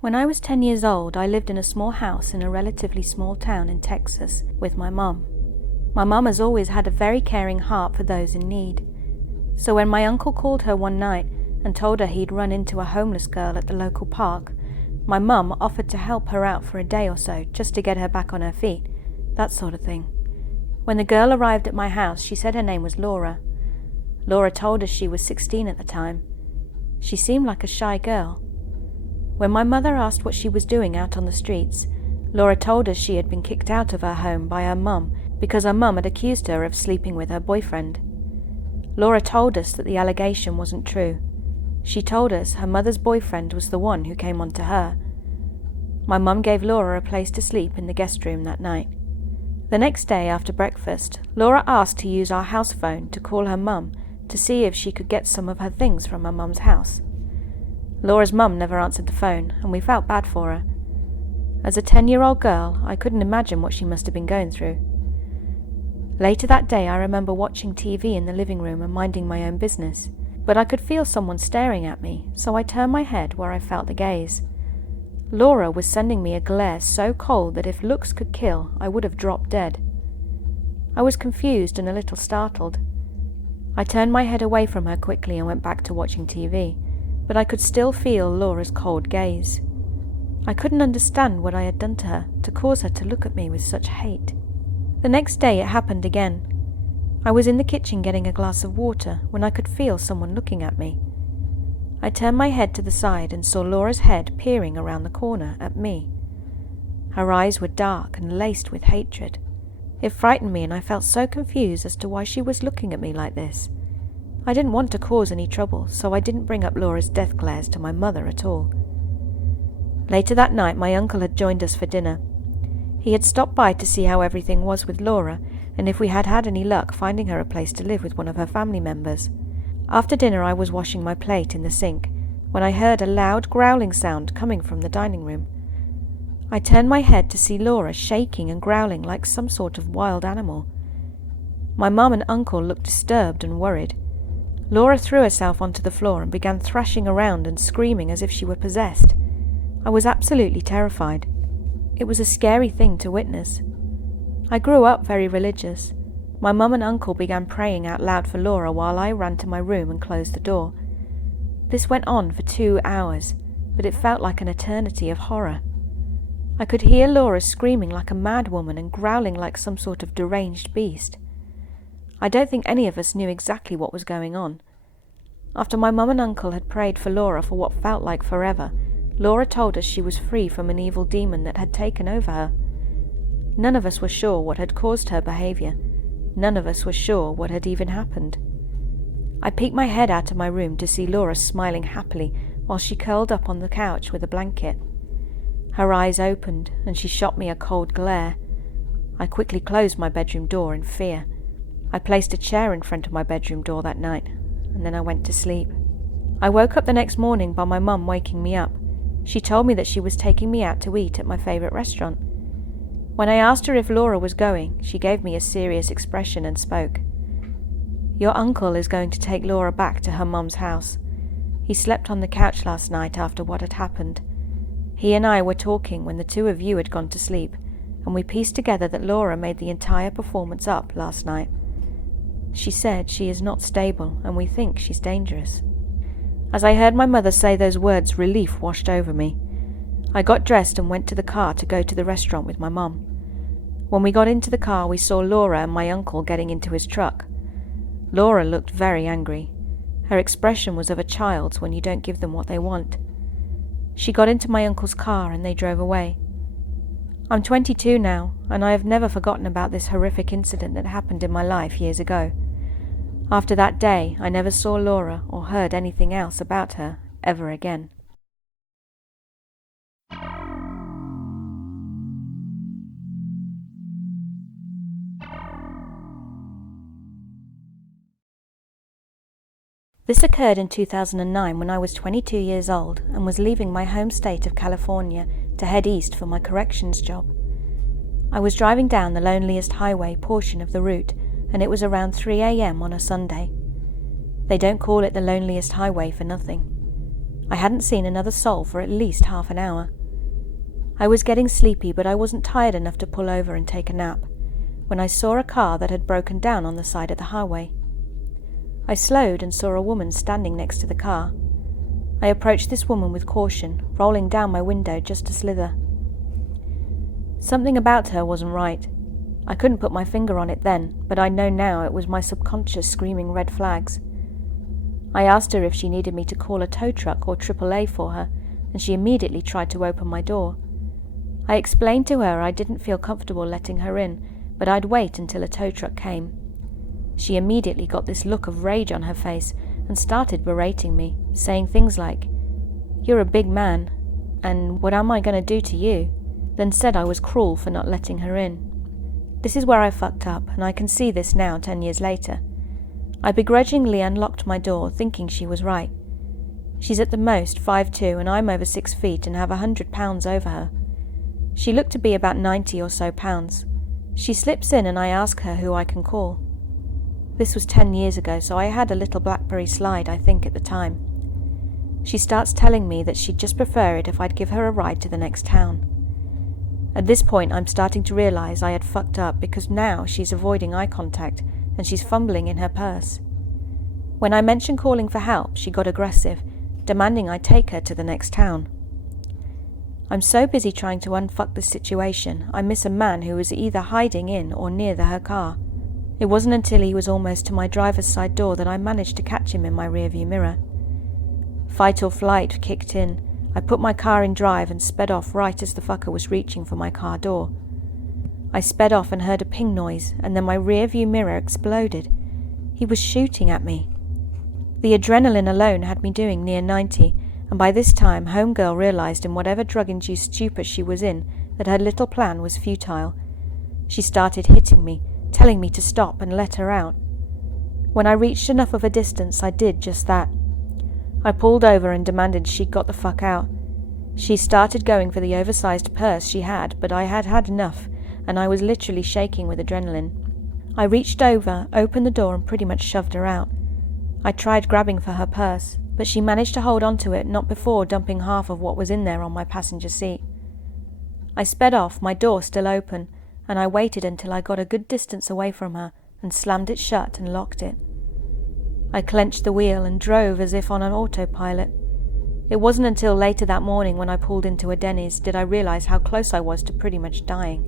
When I was 10 years old, I lived in a small house in a relatively small town in Texas with my mum. My mum has always had a very caring heart for those in need. So when my uncle called her one night and told her he'd run into a homeless girl at the local park, my mum offered to help her out for a day or so just to get her back on her feet, that sort of thing. When the girl arrived at my house, she said her name was Laura. Laura told us she was 16 at the time. She seemed like a shy girl. When my mother asked what she was doing out on the streets, Laura told us she had been kicked out of her home by her mum because her mum had accused her of sleeping with her boyfriend. Laura told us that the allegation wasn't true. She told us her mother's boyfriend was the one who came on to her. My mum gave Laura a place to sleep in the guest room that night. The next day after breakfast, Laura asked to use our house phone to call her mum to see if she could get some of her things from her mum's house. Laura's mum never answered the phone, and we felt bad for her. As a 10-year-old girl, I couldn't imagine what she must have been going through. Later that day, I remember watching TV in the living room and minding my own business, but I could feel someone staring at me, so I turned my head where I felt the gaze. Laura was sending me a glare so cold that if looks could kill, I would have dropped dead. I was confused and a little startled. I turned my head away from her quickly and went back to watching TV, but I could still feel Laura's cold gaze. I couldn't understand what I had done to her to cause her to look at me with such hate. The next day it happened again. I was in the kitchen getting a glass of water when I could feel someone looking at me. I turned my head to the side and saw Laura's head peering around the corner at me. Her eyes were dark and laced with hatred. It frightened me and I felt so confused as to why she was looking at me like this. I didn't want to cause any trouble, so I didn't bring up Laura's death glares to my mother at all. Later that night, my uncle had joined us for dinner. He had stopped by to see how everything was with Laura, and if we had had any luck finding her a place to live with one of her family members. After dinner, I was washing my plate in the sink, when I heard a loud growling sound coming from the dining room. I turned my head to see Laura shaking and growling like some sort of wild animal. My mum and uncle looked disturbed and worried. Laura threw herself onto the floor and began thrashing around and screaming as if she were possessed. I was absolutely terrified. It was a scary thing to witness. I grew up very religious. My mum and uncle began praying out loud for Laura while I ran to my room and closed the door. This went on for 2 hours, but it felt like an eternity of horror. I could hear Laura screaming like a mad woman and growling like some sort of deranged beast. I don't think any of us knew exactly what was going on. After my mum and uncle had prayed for Laura for what felt like forever, Laura told us she was free from an evil demon that had taken over her. None of us were sure what had caused her behaviour. None of us were sure what had even happened. I peeked my head out of my room to see Laura smiling happily while she curled up on the couch with a blanket. Her eyes opened and she shot me a cold glare. I quickly closed my bedroom door in fear. I placed a chair in front of my bedroom door that night, and then I went to sleep. I woke up the next morning by my mum waking me up. She told me that she was taking me out to eat at my favourite restaurant. When I asked her if Laura was going, she gave me a serious expression and spoke. "Your uncle is going to take Laura back to her mum's house. He slept on the couch last night after what had happened. He and I were talking when the two of you had gone to sleep, and we pieced together that Laura made the entire performance up last night. She said she is not stable, and we think she's dangerous." As I heard my mother say those words, relief washed over me. I got dressed and went to the car to go to the restaurant with my mum. When we got into the car, we saw Laura and my uncle getting into his truck. Laura looked very angry. Her expression was of a child's when you don't give them what they want. She got into my uncle's car and they drove away. I'm 22 now, and I have never forgotten about this horrific incident that happened in my life years ago. After that day, I never saw Laura or heard anything else about her ever again. This occurred in 2009 when I was 22 years old and was leaving my home state of California to head east for my corrections job. I was driving down the loneliest highway portion of the route, and it was around 3 a.m. on a Sunday. They don't call it the loneliest highway for nothing. I hadn't seen another soul for at least half an hour. I was getting sleepy, but I wasn't tired enough to pull over and take a nap, when I saw a car that had broken down on the side of the highway. I slowed and saw a woman standing next to the car. I approached this woman with caution, rolling down my window just to slither. Something about her wasn't right. I couldn't put my finger on it then, but I know now it was my subconscious screaming red flags. I asked her if she needed me to call a tow truck or AAA for her, and she immediately tried to open my door. I explained to her I didn't feel comfortable letting her in, but I'd wait until a tow truck came. She immediately got this look of rage on her face and started berating me, saying things like, "You're a big man, and what am I going to do to you?" Then said I was cruel for not letting her in. This is where I fucked up, and I can see this now 10 years later. I begrudgingly unlocked my door, thinking she was right. She's at the most 5'2", and I'm over 6 feet and have 100 pounds over her. She looked to be about 90 or so pounds. She slips in and I ask her who I can call. This was 10 years ago, so I had a little BlackBerry Slide, I think, at the time. She starts telling me that she'd just prefer it if I'd give her a ride to the next town. At this point, I'm starting to realise I had fucked up, because now she's avoiding eye contact and she's fumbling in her purse. When I mentioned calling for help, she got aggressive, demanding I take her to the next town. I'm so busy trying to unfuck the situation, I miss a man who was either hiding in or near her car. It wasn't until he was almost to my driver's side door that I managed to catch him in my rearview mirror. Fight or flight kicked in. I put my car in drive and sped off right as the fucker was reaching for my car door. I sped off and heard a ping noise, and then my rearview mirror exploded. He was shooting at me. The adrenaline alone had me doing near 90, and by this time homegirl realised in whatever drug-induced stupor she was in that her little plan was futile. She started hitting me, telling me to stop and let her out. When I reached enough of a distance, I did just that. I pulled over and demanded she got the fuck out. She started going for the oversized purse she had, but I had had enough, and I was literally shaking with adrenaline. I reached over, opened the door, and pretty much shoved her out. I tried grabbing for her purse, but she managed to hold onto it not before dumping half of what was in there on my passenger seat. I sped off, my door still open, and I waited until I got a good distance away from her and slammed it shut and locked it. I clenched the wheel and drove as if on an autopilot. It wasn't until later that morning when I pulled into a Denny's did I realise how close I was to pretty much dying.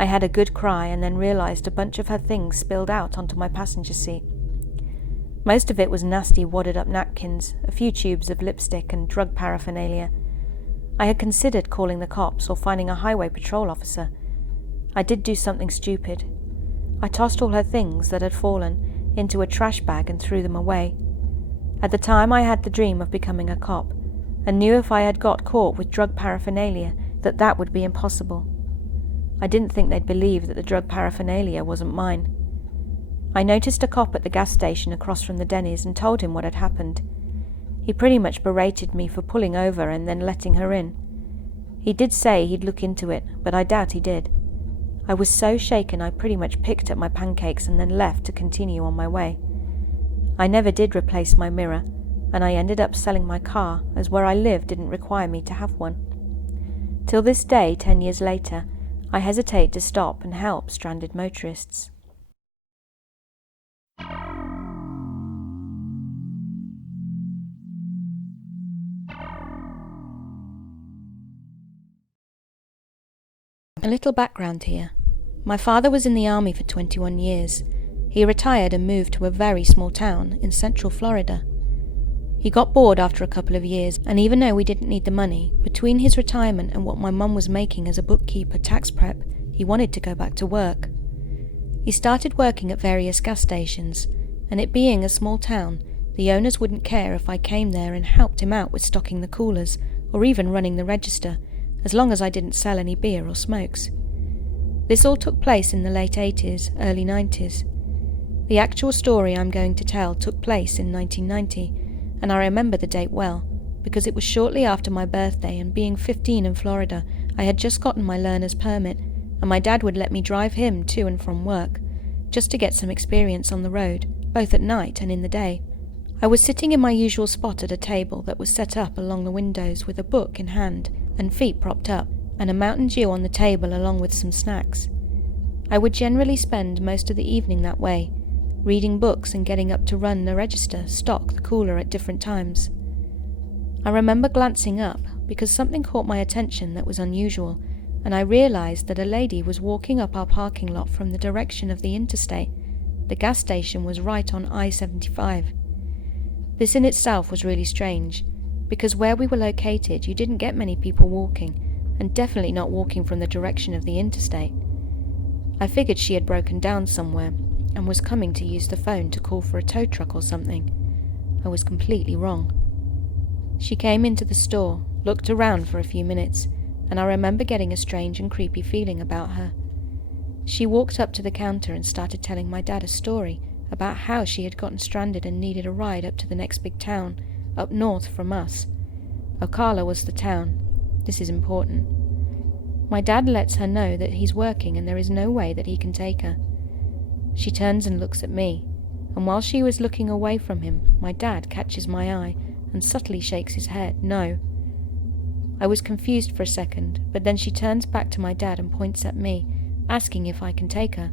I had a good cry and then realised a bunch of her things spilled out onto my passenger seat. Most of it was nasty wadded up napkins, a few tubes of lipstick and drug paraphernalia. I had considered calling the cops or finding a highway patrol officer. I did do something stupid. I tossed all her things that had fallen into a trash bag and threw them away. At the time I had the dream of becoming a cop, and knew if I had got caught with drug paraphernalia that would be impossible. I didn't think they'd believe that the drug paraphernalia wasn't mine. I noticed a cop at the gas station across from the Denny's and told him what had happened. He pretty much berated me for pulling over and then letting her in. He did say he'd look into it, but I doubt he did. I was so shaken I pretty much picked at my pancakes and then left to continue on my way. I never did replace my mirror, and I ended up selling my car, as where I lived didn't require me to have one. Till this day, 10 years later, I hesitate to stop and help stranded motorists. A little background here. My father was in the army for 21 years. He retired and moved to a very small town in central Florida. He got bored after a couple of years, and even though we didn't need the money, between his retirement and what my mum was making as a bookkeeper tax prep, he wanted to go back to work. He started working at various gas stations, and it being a small town, the owners wouldn't care if I came there and helped him out with stocking the coolers, or even running the register, as long as I didn't sell any beer or smokes. This all took place in the late 80s, early 90s. The actual story I'm going to tell took place in 1990, and I remember the date well, because it was shortly after my birthday, and being 15 in Florida, I had just gotten my learner's permit, and my dad would let me drive him to and from work, just to get some experience on the road, both at night and in the day. I was sitting in my usual spot at a table that was set up along the windows with a book in hand and feet propped up, and a Mountain Dew on the table along with some snacks. I would generally spend most of the evening that way, reading books and getting up to run the register, stock the cooler at different times. I remember glancing up because something caught my attention that was unusual, and I realized that a lady was walking up our parking lot from the direction of the interstate. The gas station was right on I-75. This in itself was really strange, because where we were located you didn't get many people walking, and definitely not walking from the direction of the interstate. I figured she had broken down somewhere, and was coming to use the phone to call for a tow truck or something. I was completely wrong. She came into the store, looked around for a few minutes, and I remember getting a strange and creepy feeling about her. She walked up to the counter and started telling my dad a story about how she had gotten stranded and needed a ride up to the next big town, up north from us. ACar was the town. This is important. My dad lets her know that he's working and there is no way that he can take her. She turns and looks at me, and while she was looking away from him, my dad catches my eye and subtly shakes his head, no. I was confused for a second, but then she turns back to my dad and points at me, asking if I can take her.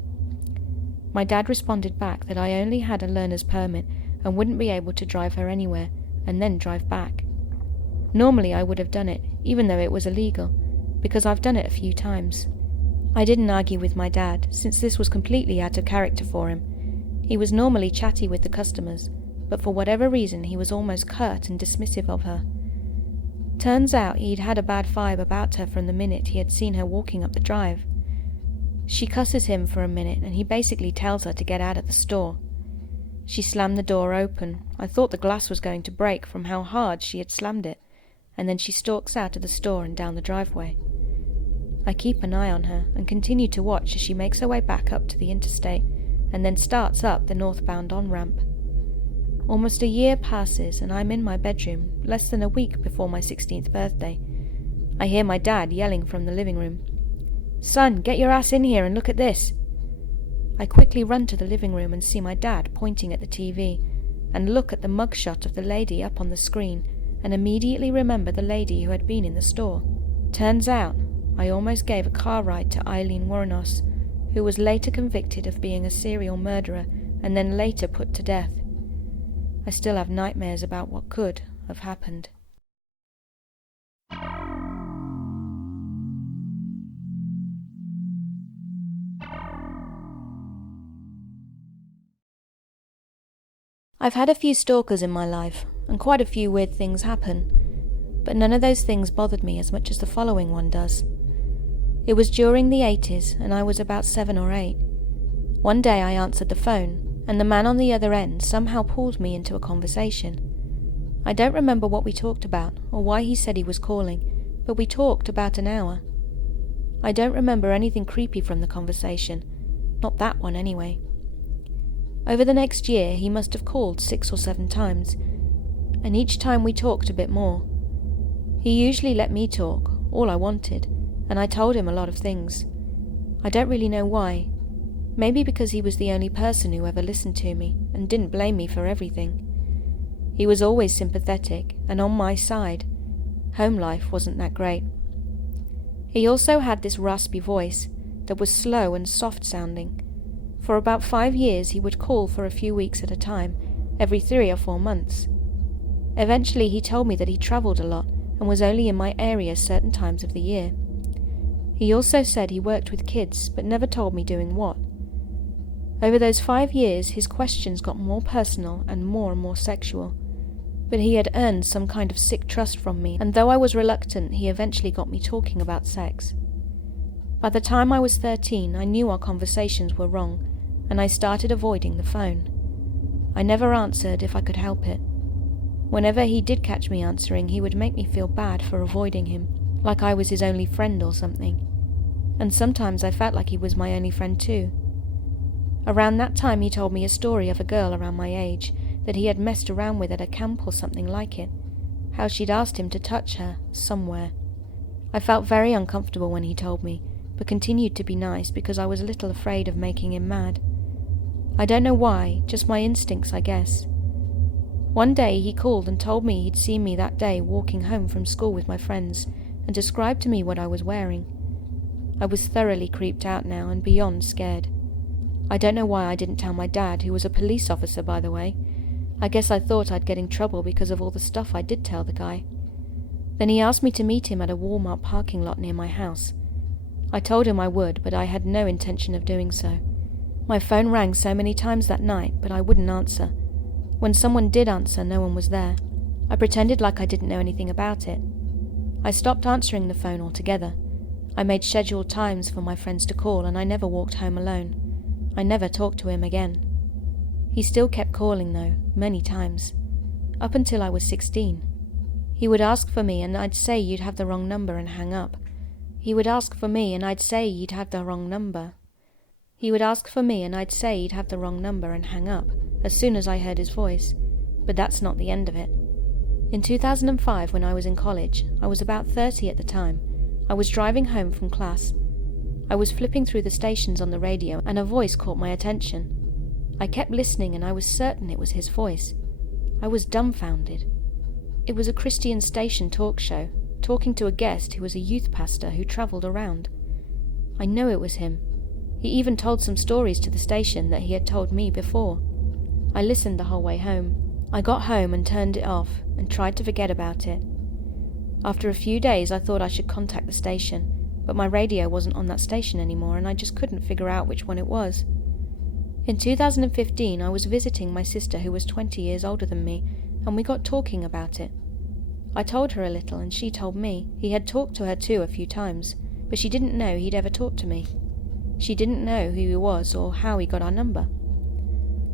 My dad responded back that I only had a learner's permit and wouldn't be able to drive her anywhere, and then drive back. Normally I would have done it, even though it was illegal, because I've done it a few times. I didn't argue with my dad, since this was completely out of character for him. He was normally chatty with the customers, but for whatever reason he was almost curt and dismissive of her. Turns out he'd had a bad vibe about her from the minute he had seen her walking up the drive. She cusses him for a minute and he basically tells her to get out of the store. She slammed the door open. I thought the glass was going to break from how hard she had slammed it, and then she stalks out of the store and down the driveway. I keep an eye on her and continue to watch as she makes her way back up to the interstate and then starts up the northbound on-ramp. Almost a year passes and I'm in my bedroom, less than a week before my 16th birthday. I hear my dad yelling from the living room, "Son, get your ass in here and look at this." I quickly run to the living room and see my dad pointing at the TV, and look at the mugshot of the lady up on the screen, and immediately remember the lady who had been in the store. Turns out, I almost gave a car ride to Eileen Wuornos, who was later convicted of being a serial murderer and then later put to death. I still have nightmares about what could have happened. I've had a few stalkers in my life, and quite a few weird things happen, but none of those things bothered me as much as the following one does. It was during the 80s, and I was about 7 or 8. One day I answered the phone, and the man on the other end somehow pulled me into a conversation. I don't remember what we talked about, or why he said he was calling, but we talked about an hour. I don't remember anything creepy from the conversation, not that one anyway. Over the next year he must have called 6 or 7 times, and each time we talked a bit more. He usually let me talk, all I wanted, and I told him a lot of things. I don't really know why. Maybe because he was the only person who ever listened to me and didn't blame me for everything. He was always sympathetic and on my side. Home life wasn't that great. He also had this raspy voice that was slow and soft sounding. For about 5 years he would call for a few weeks at a time, every 3 or 4 months. Eventually he told me that he travelled a lot and was only in my area certain times of the year. He also said he worked with kids, but never told me doing what. Over those 5 years his questions got more personal and more sexual, but he had earned some kind of sick trust from me, and though I was reluctant, he eventually got me talking about sex. By the time I was 13, I knew our conversations were wrong, and I started avoiding the phone. I never answered if I could help it. Whenever he did catch me answering, he would make me feel bad for avoiding him, like I was his only friend or something. And sometimes I felt like he was my only friend too. Around that time he told me a story of a girl around my age that he had messed around with at a camp or something like it, how she'd asked him to touch her, somewhere. I felt very uncomfortable when he told me, but continued to be nice because I was a little afraid of making him mad. I don't know why, just my instincts, I guess. One day he called and told me he'd seen me that day walking home from school with my friends and described to me what I was wearing. I was thoroughly creeped out now and beyond scared. I don't know why I didn't tell my dad, who was a police officer, by the way. I guess I thought I'd get in trouble because of all the stuff I did tell the guy. Then he asked me to meet him at a Walmart parking lot near my house. I told him I would, but I had no intention of doing so. My phone rang so many times that night, but I wouldn't answer. When someone did answer, no one was there. I pretended like I didn't know anything about it. I stopped answering the phone altogether. I made scheduled times for my friends to call, and I never walked home alone. I never talked to him again. He still kept calling, though, many times. Up until I was 16. He would ask for me, and I'd say you'd have the wrong number and hang up. He would ask for me, and I'd say you'd have the wrong number. He would ask for me, and I'd say he'd have the wrong number and hang up, as soon as I heard his voice. But that's not the end of it. In 2005, when I was in college, I was about 30 at the time. I was driving home from class. I was flipping through the stations on the radio, and a voice caught my attention. I kept listening, and I was certain it was his voice. I was dumbfounded. It was a Christian station talk show, talking to a guest who was a youth pastor who travelled around. I know it was him. He even told some stories to the station that he had told me before. I listened the whole way home. I got home and turned it off and tried to forget about it. After a few days I thought I should contact the station, but my radio wasn't on that station anymore and I just couldn't figure out which one it was. In 2015 I was visiting my sister, who was 20 years older than me, and we got talking about it. I told her a little and she told me. He had talked to her too a few times, but she didn't know he'd ever talked to me. She didn't know who he was or how he got our number.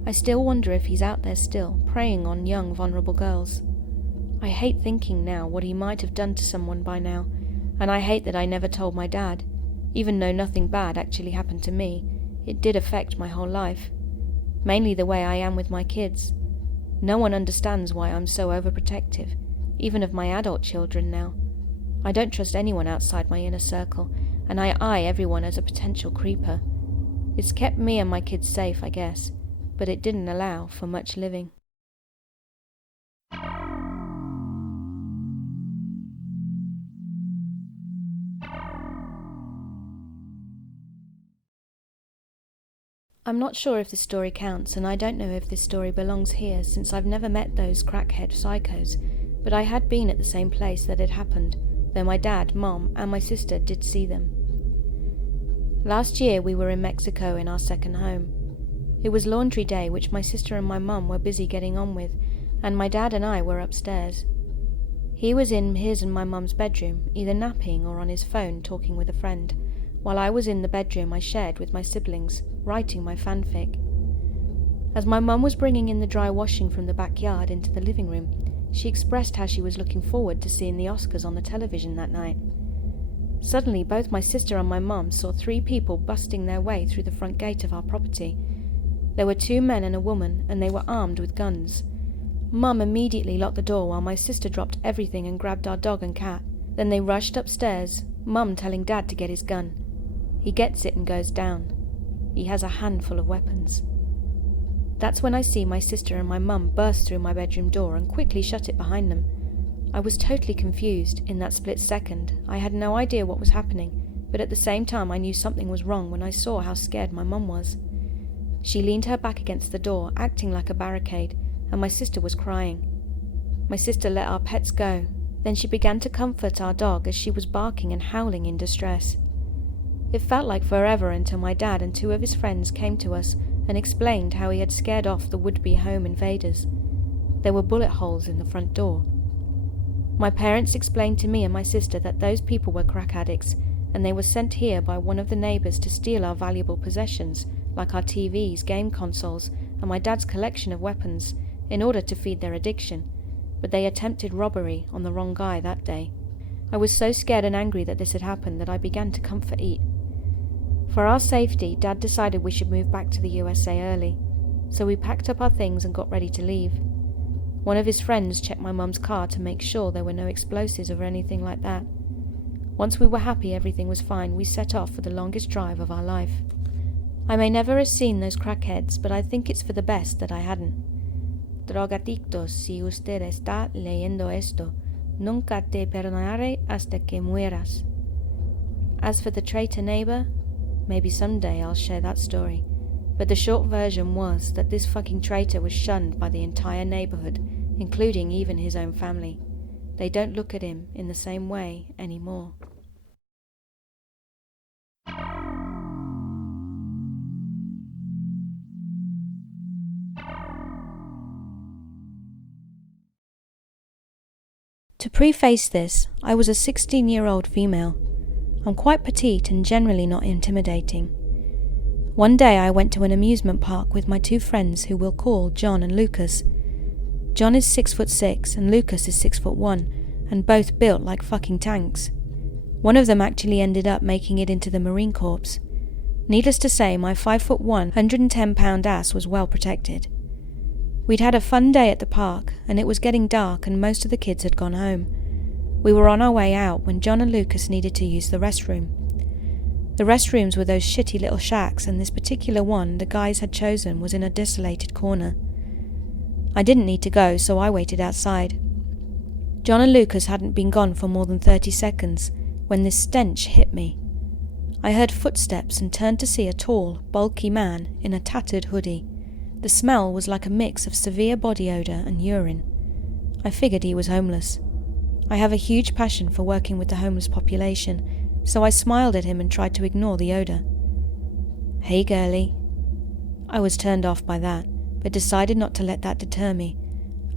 I still wonder if he's out there still, preying on young, vulnerable girls. I hate thinking now what he might have done to someone by now, and I hate that I never told my dad. Even though nothing bad actually happened to me, it did affect my whole life. Mainly the way I am with my kids. No one understands why I'm so overprotective, even of my adult children now. I don't trust anyone outside my inner circle, and I eye everyone as a potential creeper. It's kept me and my kids safe, I guess, but it didn't allow for much living. I'm not sure if this story counts, and I don't know if this story belongs here since I've never met those crackhead psychos, but I had been at the same place that it happened, though my dad, mom, and my sister did see them. Last year we were in Mexico in our second home. It was laundry day, which my sister and my mum were busy getting on with, and my dad and I were upstairs. He was in his and my mum's bedroom, either napping or on his phone talking with a friend, while I was in the bedroom I shared with my siblings, writing my fanfic. As my mum was bringing in the dry washing from the backyard into the living room, she expressed how she was looking forward to seeing the Oscars on the television that night. Suddenly, both my sister and my mum saw 3 people busting their way through the front gate of our property. There were 2 men and a woman, and they were armed with guns. Mum immediately locked the door while my sister dropped everything and grabbed our dog and cat. Then they rushed upstairs, Mum telling Dad to get his gun. He gets it and goes down. He has a handful of weapons. That's when I see my sister and my mum burst through my bedroom door and quickly shut it behind them. I was totally confused in that split second. I had no idea what was happening, but at the same time I knew something was wrong when I saw how scared my mum was. She leaned her back against the door, acting like a barricade, and my sister was crying. My sister let our pets go. Then she began to comfort our dog as she was barking and howling in distress. It felt like forever until my dad and 2 of his friends came to us and explained how he had scared off the would-be home invaders. There were bullet holes in the front door. My parents explained to me and my sister that those people were crack addicts, and they were sent here by one of the neighbours to steal our valuable possessions, like our TVs, game consoles, and my dad's collection of weapons, in order to feed their addiction, but they attempted robbery on the wrong guy that day. I was so scared and angry that this had happened that I began to comfort eat. For our safety, Dad decided we should move back to the USA early, so we packed up our things and got ready to leave. One of his friends checked my mum's car to make sure there were no explosives or anything like that. Once we were happy everything was fine, we set off for the longest drive of our life. I may never have seen those crackheads, but I think it's for the best that I hadn't. drogadictos, si usted está leyendo esto, nunca te perdonaré hasta que mueras. As for the traitor neighbor, maybe someday I'll share that story, but the short version was that this fucking traitor was shunned by the entire neighborhood, including even his own family. They don't look at him in the same way anymore. To preface this, I was a 16-year-old female. I'm quite petite and generally not intimidating. One day I went to an amusement park with my two friends who we'll call John and Lucas. John is 6'6" and Lucas is 6'1", and both built like fucking tanks. One of them actually ended up making it into the Marine Corps. Needless to say, my 5'1", 110-pound ass was well protected. We'd had a fun day at the park, and it was getting dark and most of the kids had gone home. We were on our way out when John and Lucas needed to use the restroom. The restrooms were those shitty little shacks, and this particular one the guys had chosen was in a desolated corner. I didn't need to go, so I waited outside. John and Lucas hadn't been gone for more than 30 seconds when this stench hit me. I heard footsteps and turned to see a tall, bulky man in a tattered hoodie. The smell was like a mix of severe body odour and urine. I figured he was homeless. I have a huge passion for working with the homeless population, so I smiled at him and tried to ignore the odour. "Hey girlie." I was turned off by that, but decided not to let that deter me.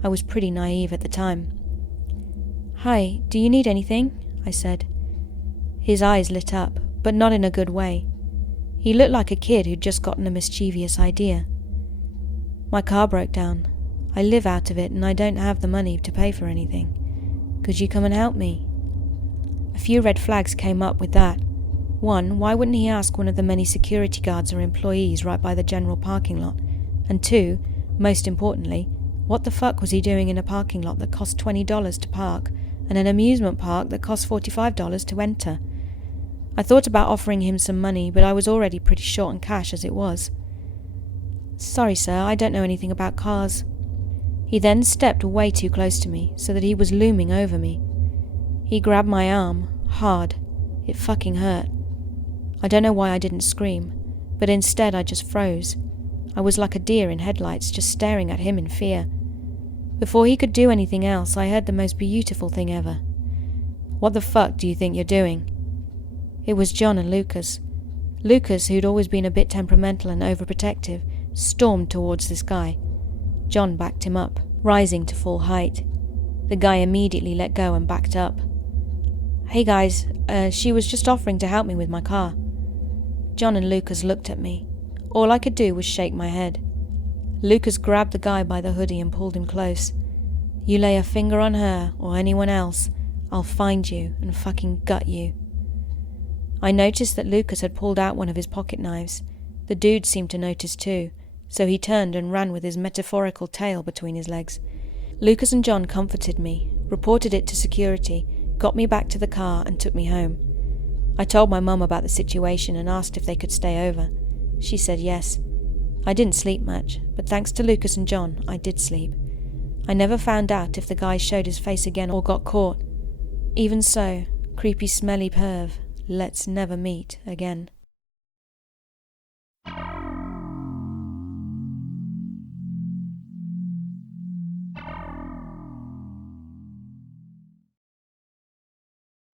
I was pretty naive at the time. "Hi, do you need anything?" I said. His eyes lit up, but not in a good way. He looked like a kid who'd just gotten a mischievous idea. "My car broke down. I live out of it and I don't have the money to pay for anything. Could you come and help me?" A few red flags came up with that. One, why wouldn't he ask one of the many security guards or employees right by the general parking lot? And two, most importantly, what the fuck was he doing in a parking lot that cost $20 to park and an amusement park that cost $45 to enter? I thought about offering him some money, but I was already pretty short on cash as it was. "Sorry sir, I don't know anything about cars." He then stepped way too close to me so that he was looming over me. He grabbed my arm, hard. It fucking hurt. I don't know why I didn't scream, but instead I just froze. I was like a deer in headlights, just staring at him in fear. Before he could do anything else, I heard the most beautiful thing ever. "What the fuck do you think you're doing?" It was John and Lucas. Lucas, who'd always been a bit temperamental and overprotective, stormed towards this guy. John backed him up, rising to full height. The guy immediately let go and backed up. "Hey guys, she was just offering to help me with my car." John and Lucas looked at me. All I could do was shake my head. Lucas grabbed the guy by the hoodie and pulled him close. "You lay a finger on her or anyone else, I'll find you and fucking gut you." I noticed that Lucas had pulled out one of his pocket knives. The dude seemed to notice too, so he turned and ran with his metaphorical tail between his legs. Lucas and John comforted me, reported it to security, got me back to the car and took me home. I told my mum about the situation and asked if they could stay over. She said yes. I didn't sleep much, but thanks to Lucas and John, I did sleep. I never found out if the guy showed his face again or got caught. Even so, creepy smelly perv, let's never meet again.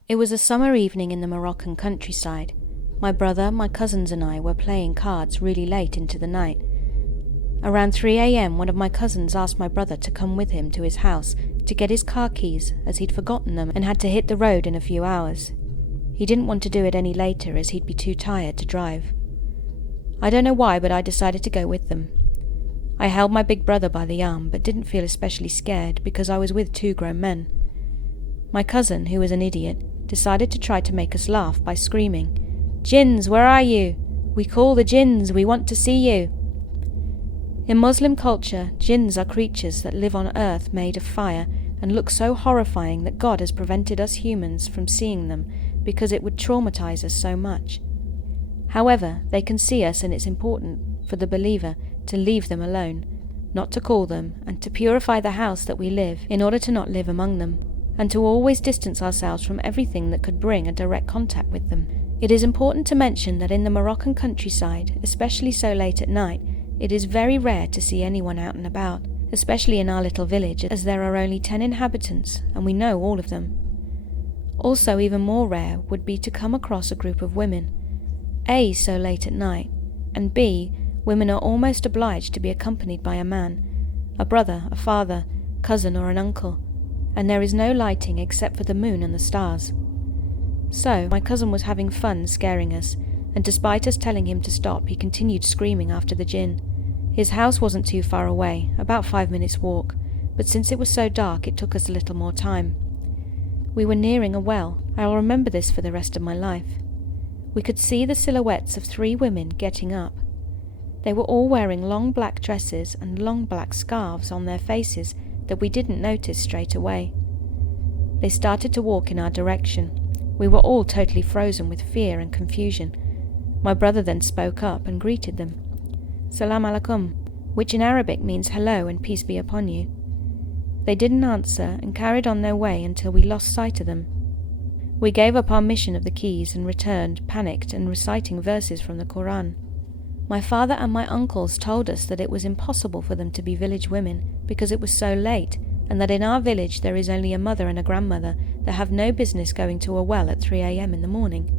It was a summer evening in the Moroccan countryside. My brother, my cousins and I were playing cards really late into the night. Around 3 a.m, one of my cousins asked my brother to come with him to his house to get his car keys, as he'd forgotten them and had to hit the road in a few hours. He didn't want to do it any later as he'd be too tired to drive. I don't know why, but I decided to go with them. I held my big brother by the arm but didn't feel especially scared because I was with two grown men. My cousin, who was an idiot, decided to try to make us laugh by screaming, "Jinns, where are you? We call the jinns, we want to see you." In Muslim culture, jinns are creatures that live on earth made of fire and look so horrifying that God has prevented us humans from seeing them because it would traumatize us so much. However, they can see us and it's important for the believer to leave them alone, not to call them, and to purify the house that we live in order to not live among them, and to always distance ourselves from everything that could bring a direct contact with them. It is important to mention that in the Moroccan countryside, especially so late at night, it is very rare to see anyone out and about, especially in our little village, as there are only 10 inhabitants and we know all of them. Also, even more rare would be to come across a group of women, A, so late at night, and B, women are almost obliged to be accompanied by a man, a brother, a father, cousin or an uncle, and there is no lighting except for the moon and the stars. So, my cousin was having fun scaring us, and despite us telling him to stop, he continued screaming after the jinn. His house wasn't too far away, about 5 minutes' walk, but since it was so dark it took us a little more time. We were nearing a well. I'll remember this for the rest of my life. We could see the silhouettes of 3 women getting up. They were all wearing long black dresses and long black scarves on their faces that we didn't notice straight away. They started to walk in our direction. We were all totally frozen with fear and confusion. My brother then spoke up and greeted them. Salam alaikum, which in Arabic means hello and peace be upon you. They didn't answer and carried on their way until we lost sight of them. We gave up our mission of the keys and returned, panicked and reciting verses from the Quran. My father and my uncles told us that it was impossible for them to be village women because it was so late, and that in our village there is only a mother and a grandmother that have no business going to a well at 3 a.m. in the morning.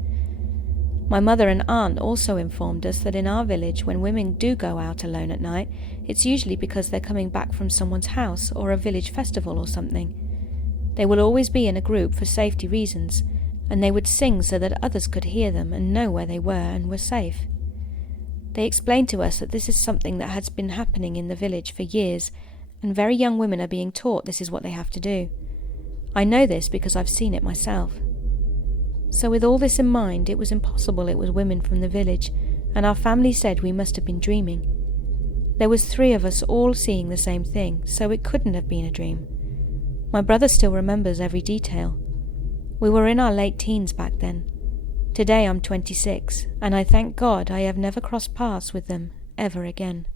My mother and aunt also informed us that in our village, when women do go out alone at night, it's usually because they're coming back from someone's house or a village festival or something. They will always be in a group for safety reasons, and they would sing so that others could hear them and know where they were and were safe. They explained to us that this is something that has been happening in the village for years, and very young women are being taught this is what they have to do. I know this because I've seen it myself. So with all this in mind, it was impossible it was women from the village, and our family said we must have been dreaming. There was 3 of us all seeing the same thing, so it couldn't have been a dream. My brother still remembers every detail. We were in our late teens back then. Today I'm 26, and I thank God I have never crossed paths with them ever again.